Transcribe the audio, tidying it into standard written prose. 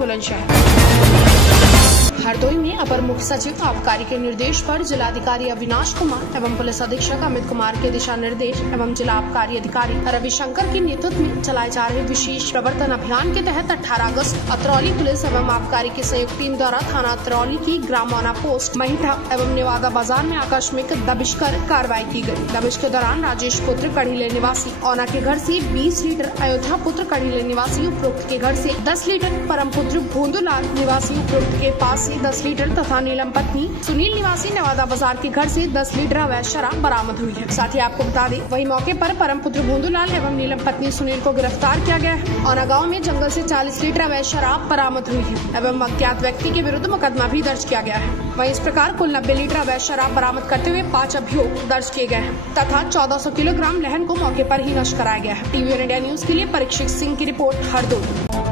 बुलंदशहर। हरदोई में अपर मुख्य सचिव आबकारी के निर्देश पर जिलाधिकारी अविनाश कुमार एवं पुलिस अधीक्षक अमित कुमार के दिशा निर्देश एवं जिला आबकारी अधिकारी रविशंकर के नेतृत्व में चलाए जा रहे विशेष प्रवर्तन अभियान के तहत 18 अगस्त अतरौली पुलिस एवं आबकारी की संयुक्त टीम द्वारा थाना अतरौली की ग्रामवाना पोस्ट महिठा एवं नेवादा बाजार में आकस्मिक दबिश कर कार्रवाई की गयी। दबिश के दौरान राजेश पुत्र कढ़ीले निवासी औना के घर से 20 लीटर, अयोध्या पुत्र कढ़ीले निवासी उपरोक्त के घर से 10 लीटर, परम पुत्र भोंदूलाल निवासी उपरोक्त के पास 10 लीटर तथा नीलम पत्नी सुनील निवासी नेवादा बाजार के घर से 10 लीटर अवैध शराब बरामद हुई है। साथ ही आपको बता दें, वही मौके पर परम पुत्र भोंदूलाल एवं नीलम पत्नी सुनील को गिरफ्तार किया गया है। औना गांव में जंगल से 40 लीटर अवैध शराब बरामद हुई है एवं अज्ञात व्यक्ति के विरुद्ध मुकदमा भी दर्ज किया गया है। वहीं इस प्रकार कुल 90 लीटर अवैध शराब बरामद करते हुए 5 अभियोग दर्ज किए गए हैं तथा 1400 किलोग्राम लहन को मौके पर ही नष्ट कराया गया है। टीवी इंडिया न्यूज के लिए परीक्षित सिंह की रिपोर्ट, हरदोई।